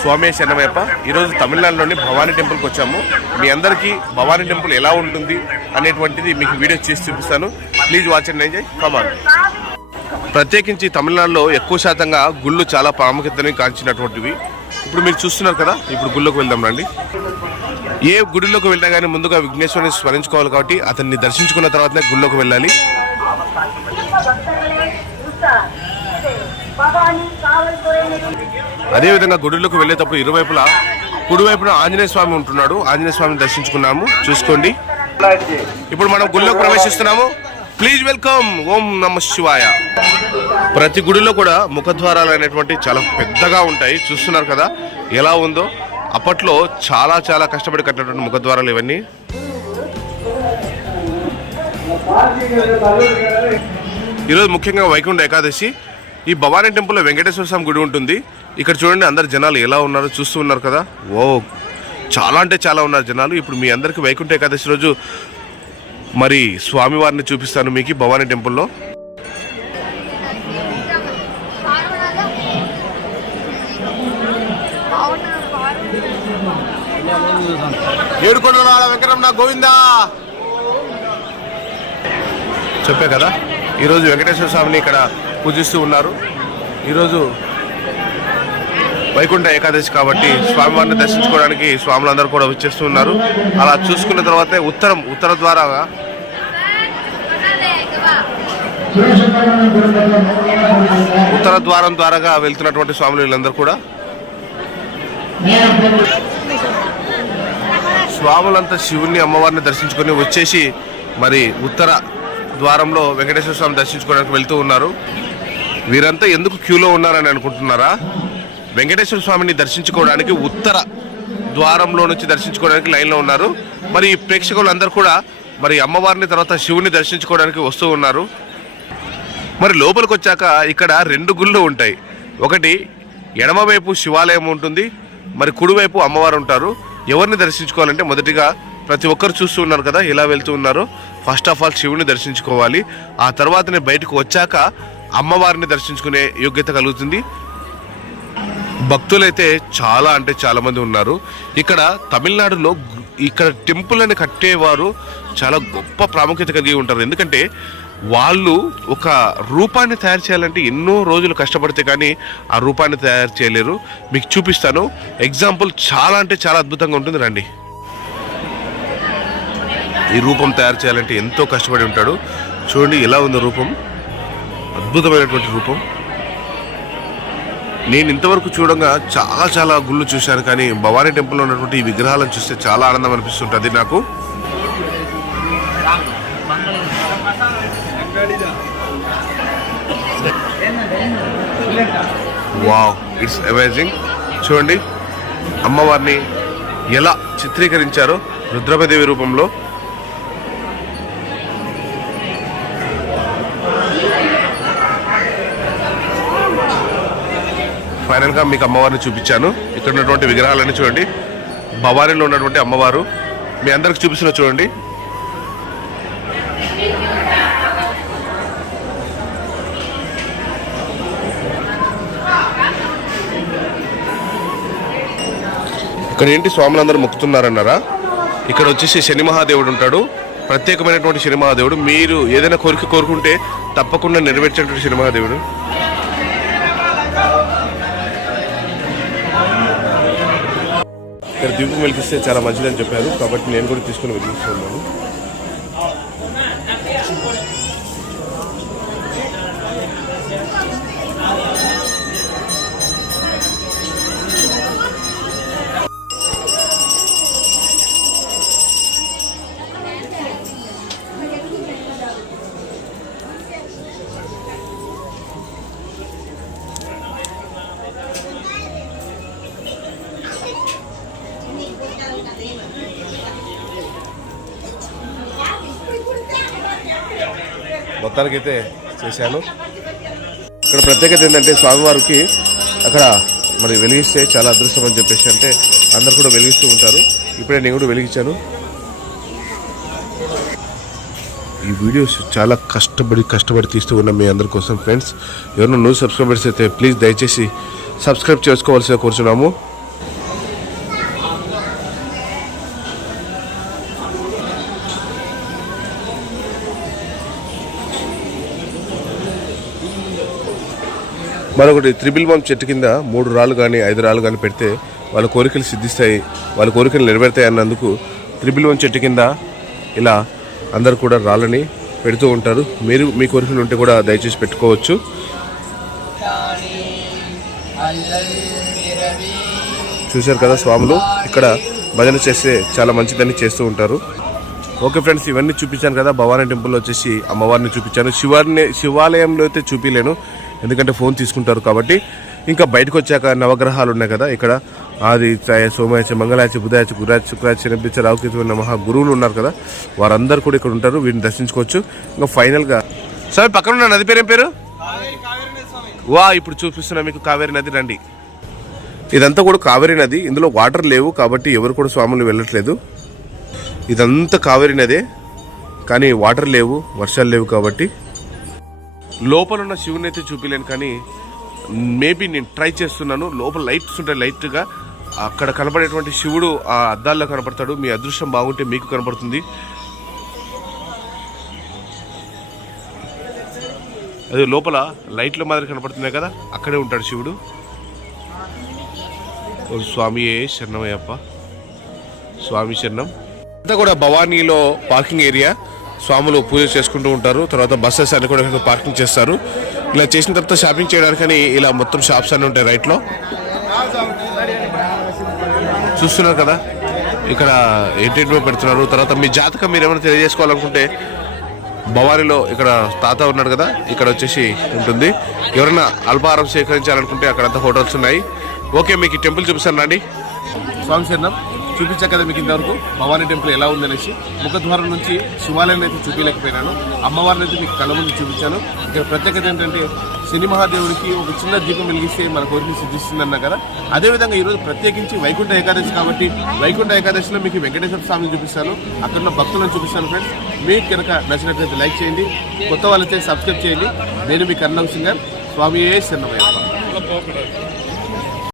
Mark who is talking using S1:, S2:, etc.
S1: స్వామి శరణమయ్యప్ప. ఈరోజు తమిళనాడులోని భవానీ టెంపుల్కి వచ్చాము. మీ అందరికీ భవానీ టెంపుల్ ఎలా ఉంటుంది అనేటువంటిది మీకు వీడియో చేసి చూపిస్తాను. Please watch and enjoy. Come on ప్రత్యేకించి తమిళనాడులో ఎక్కువ శాతంగా గుళ్ళు చాలా ప్రాముఖ్యతని కాంచినటువంటివి. ఇప్పుడు మీరు చూస్తున్నారు కదా ఇప్పుడు గుళ్ళకు వెళ్దాం రండి. ఏ గుడిలోకి వెళ్ళినా కానీ ముందుగా విఘ్నేశ్వరుని స్మరించుకోవాలి కాబట్టి అతన్ని దర్శించుకున్న తర్వాతనే గుళ్ళోకి వెళ్ళాలి. అదేవిధంగా గుడిలోకి వెళ్ళేటప్పుడు ఇరువైపులా కుడివైపున ఆంజనేయ స్వామి ఉంటున్నాడు. ఆంజనేయ స్వామిని దర్శించుకున్నాము. చూసుకోండి. ఇప్పుడు మనం గుడిలో ప్రవేశిస్తున్నాము. ప్లీజ్ వెల్కమ్ ఓం నమ శివాయ. ప్రతి గుడిలో కూడా ముఖద్వారాలు అనేటువంటి చాలా పెద్దగా ఉంటాయి. చూస్తున్నారు కదా ఎలా ఉందో. అప్పట్లో చాలా చాలా కష్టపడి కట్టినటువంటి ముఖద్వారాలు ఇవన్నీ. ఈరోజు ముఖ్యంగా వైకుంఠ ఏకాదశి. ఈ భవానీ టెంపుల్లో వెంకటేశ్వర స్వామి గుడి ఉంటుంది. ఇక్కడ చూడండి అందరు జనాలు ఎలా ఉన్నారో చూస్తూ ఉన్నారు కదా. ఓ చాలా అంటే చాలా ఉన్నారు జనాలు. ఇప్పుడు మీ అందరికీ వైకుంఠ ఏకాదశి రోజు మరి స్వామివారిని చూపిస్తాను మీకు భవానీ టెంపుల్లో. ఏడుకొండల వెంకటరమణ గోవిందా. చెప్పే కదా ఈరోజు వెంకటేశ్వర స్వామిని ఇక్కడ పూజిస్తూ ఉన్నారు. ఈరోజు వైకుంఠ ఏకాదశి కాబట్టి స్వామివారిని దర్శించుకోవడానికి స్వాములందరూ కూడా వచ్చేస్తూ ఉన్నారు. అలా చూసుకున్న తర్వాతే ఉత్తరం ఉత్తర ద్వారా ఉత్తర ద్వారం ద్వారాగా వెళ్తున్నటువంటి స్వాములు వీళ్ళందరూ కూడా. స్వాములంతా శివుణ్ణి అమ్మవారిని దర్శించుకొని వచ్చేసి మరి ఉత్తర ద్వారంలో వెంకటేశ్వర స్వామి దర్శించుకోవడానికి వెళ్తూ ఉన్నారు. వీరంతా ఎందుకు క్యూలో ఉన్నారని అనుకుంటున్నారా? వెంకటేశ్వర స్వామిని దర్శించుకోవడానికి ఉత్తర ద్వారంలో నుంచి దర్శించుకోవడానికి లైన్లో ఉన్నారు. మరి ఈ ప్రేక్షకులందరూ కూడా మరి అమ్మవారిని తర్వాత శివుని దర్శించుకోవడానికి వస్తూ ఉన్నారు. మరి లోపలికి వచ్చాక ఇక్కడ రెండు గుళ్ళు ఉంటాయి. ఒకటి ఎడమవైపు శివాలయం ఉంటుంది. మరి కుడివైపు అమ్మవారు ఉంటారు. ఎవరిని దర్శించుకోవాలంటే మొదటిగా ప్రతి ఒక్కరు చూస్తూ ఉన్నారు కదా ఎలా వెళ్తూ ఉన్నారో. ఫస్ట్ ఆఫ్ ఆల్ శివుని దర్శించుకోవాలి. ఆ తర్వాతనే బయటకు వచ్చాక అమ్మవారిని దర్శించుకునే యోగ్యత కలుగుతుంది. భక్తులైతే చాలా అంటే చాలా మంది ఉన్నారు. ఇక్కడ తమిళనాడులో ఇక్కడ టెంపుల్ అని కట్టేవారు చాలా గొప్ప ప్రాముఖ్యత కలిగి ఉంటారు. ఎందుకంటే వాళ్ళు ఒక రూపాన్ని తయారు చేయాలంటే ఎన్నో రోజులు కష్టపడితే కానీ ఆ రూపాన్ని తయారు చేయలేరు. మీకు చూపిస్తాను. ఎగ్జాంపుల్ చాలా అంటే చాలా అద్భుతంగా ఉంటుంది. రండి. ఈ రూపం తయారు చేయాలంటే ఎంతో కష్టపడి ఉంటాడు. చూడండి ఎలా ఉంది రూపం? అద్భుతమైనటువంటి రూపం. నేను ఇంతవరకు చూడంగా చాలా చాలా గుళ్ళు చూశాను కానీ భవానీ టెంపుల్లో ఉన్నటువంటి ఈ విగ్రహాలను చూస్తే చాలా ఆనందం అనిపిస్తుంటుంది నాకు. Wow it's amazing. చూడండి అమ్మవారిని ఎలా చిత్రీకరించారో రుద్రపదేవి రూపంలో. ఫైనల్గా మీకు అమ్మవారిని చూపించాను. ఇక్కడ ఉన్నటువంటి విగ్రహాలన్నీ చూడండి. భవానీలో ఉన్నటువంటి అమ్మవారు. మీ అందరికి చూపిస్తున్న చూడండి. ఇక్కడ ఏంటి స్వాములందరూ మొక్కుతున్నారన్నారా? ఇక్కడ వచ్చేసి శని మహాదేవుడు ఉంటాడు. ప్రత్యేకమైనటువంటి శని మహాదేవుడు. మీరు ఏదైనా కోరిక కోరుకుంటే తప్పకుండా నెరవేర్చేటువంటి శని మహాదేవుడు. ఇక్కడ వెలిగిస్తే చాలా మంచిదని చెప్పారు. కాబట్టి నేను కూడా తీసుకుని వెలిగిస్తున్నాను మొత్తానికైతే చేశాను. ఇక్కడ ప్రత్యేకత ఏంటంటే స్వామివారికి అక్కడ మరి వెలిగిస్తే చాలా అదృష్టం అని చెప్పేసి అంటే అందరు కూడా వెలిగిస్తూ ఉంటారు. ఇప్పుడే నేను కూడా వెలిగించాను. ఈ వీడియోస్ చాలా కష్టపడి కష్టపడి తీస్తూ ఉన్నాం మీ అందరి కోసం ఫ్రెండ్స్. ఎవరైనా న్యూ సబ్స్క్రైబర్స్ అయితే ప్లీజ్ దయచేసి సబ్స్క్రైబ్ చేసుకోవాల్సిన కోరుచున్నాము. మరొకటి త్రిబిల్ వన్ చెట్టు కింద మూడు రాళ్ళు కానీ ఐదు రాళ్ళు కానీ పెడితే వాళ్ళ కోరికలు సిద్ధిస్తాయి వాళ్ళ కోరికలు నెరవేరుతాయి అన్నందుకు త్రిబిల్ వన్ చెట్టు కింద ఇలా అందరు కూడా రాళ్ళని పెడుతూ ఉంటారు. మీరు మీ కోరికలు ఉంటే కూడా దయచేసి పెట్టుకోవచ్చు. చూశారు కదా స్వాములు ఇక్కడ భజన చేస్తే చాలా మంచిదని చేస్తూ ఉంటారు. ఓకే ఫ్రెండ్స్ ఇవన్నీ చూపించాను కదా. భవానీ టెంపుల్ వచ్చేసి అమ్మవారిని చూపించాను. శివారిని శివాలయంలో అయితే చూపించలేను ఎందుకంటే ఫోన్ తీసుకుంటారు కాబట్టి. ఇంకా బయటకు వచ్చాక నవగ్రహాలు ఉన్నాయి కదా ఇక్కడ ఆది చాయ సోమయాచ మంగళాచ బుధాచ గురాచ శుక్రాచ శనిపించ రావుకేతు మహా గురువులు ఉన్నారు కదా. వారందరూ కూడా ఇక్కడ ఉంటారు వీరిని దర్శించుకోవచ్చు. ఇంకా ఫైనల్గా సరే పక్కన ఉన్న నది పేరేం పేరు? వా ఇప్పుడు చూపిస్తున్నా మీకు కావేరి నది రండి. ఇదంతా కూడా కావేరి నది ఇందులో వాటర్ లేవు కాబట్టి ఎవరు కూడా స్వాములు వెళ్ళట్లేదు. ఇదంతా కావేరీ నదే కానీ వాటర్ లేవు వర్షాలు లేవు కాబట్టి. లోపల ఉన్న శివుని అయితే చూపించలేను కానీ మేబీ నేను ట్రై చేస్తున్నాను. లోపల లైట్స్ ఉంటాయి లైట్గా. అక్కడ కనపడేటువంటి శివుడు ఆ అద్దాల్లో కనపడతాడు. మీ అదృష్టం బాగుంటే మీకు కనపడుతుంది. అది లోపల లైట్ల మాదిరి కనపడుతున్నాయి కదా అక్కడే ఉంటాడు శివుడు. ఓ స్వామియే శరణమయ్యప్ప. స్వామి శరణం. అంతా కూడా భవానీలో పార్కింగ్ ఏరియా. స్వాములు పూజ చేసుకుంటూ ఉంటారు. తర్వాత బస్సెస్ అన్ని కూడా ఇక్కడ పార్కింగ్ చేస్తారు. ఇలా చేసిన తర్వాత షాపింగ్ చేయడానికని ఇలా మొత్తం షాప్స్ అన్నీ ఉంటాయి రైట్లో. చూస్తున్నారు కదా? ఇక్కడ ఏంటేంటో పెడుతున్నారు. తర్వాత మీ జాతకం మీరు ఏమైనా తెలియజేసుకోవాలనుకుంటే భవానీలో ఇక్కడ తాత ఉన్నాడు కదా? ఇక్కడ వచ్చేసి ఉంటుంది. ఎవరైనా అల్పాహారం సేకరించాలనుకుంటే అక్కడంతా హోటల్స్ ఉన్నాయి. ఓకే మీకు టెంపుల్ చూపిస్తాను రండి. స్వామి శరణం. చూపించా కదా మీకు ఇంతవరకు? భవానీ టెంపుల్ ఎలా ఉందనేసి ముఖద్వారం నుంచి శివాలయం అయితే చూపించలేకపోయినాను. అమ్మవారిని అయితే మీకు కళ్ళ ముందు చూపించాను. ఇక్కడ ప్రత్యేకత ఏంటంటే శని మహాదేవుడికి ఒక చిన్న దీపం వెలిగిస్తే మన కోరిక సిద్ధిస్తుందన్నా కదా. అదేవిధంగా ఈరోజు ప్రత్యేకించి వైకుంఠ ఏకాదశి కాబట్టి వైకుంఠ ఏకాదశిలో మీకు వెంకటేశ్వర స్వామిని చూపిస్తాను. అక్కడ ఉన్న భక్తులను చూపిస్తాను ఫ్రెండ్స్. మీకు కనుక నచ్చినట్లయితే లైక్ చేయండి. కొత్త వాళ్ళైతే సబ్స్క్రైబ్ చేయండి. నేను మీ కర్ణవ్ సింగర్. స్వామి శరణమయ్యప్ప.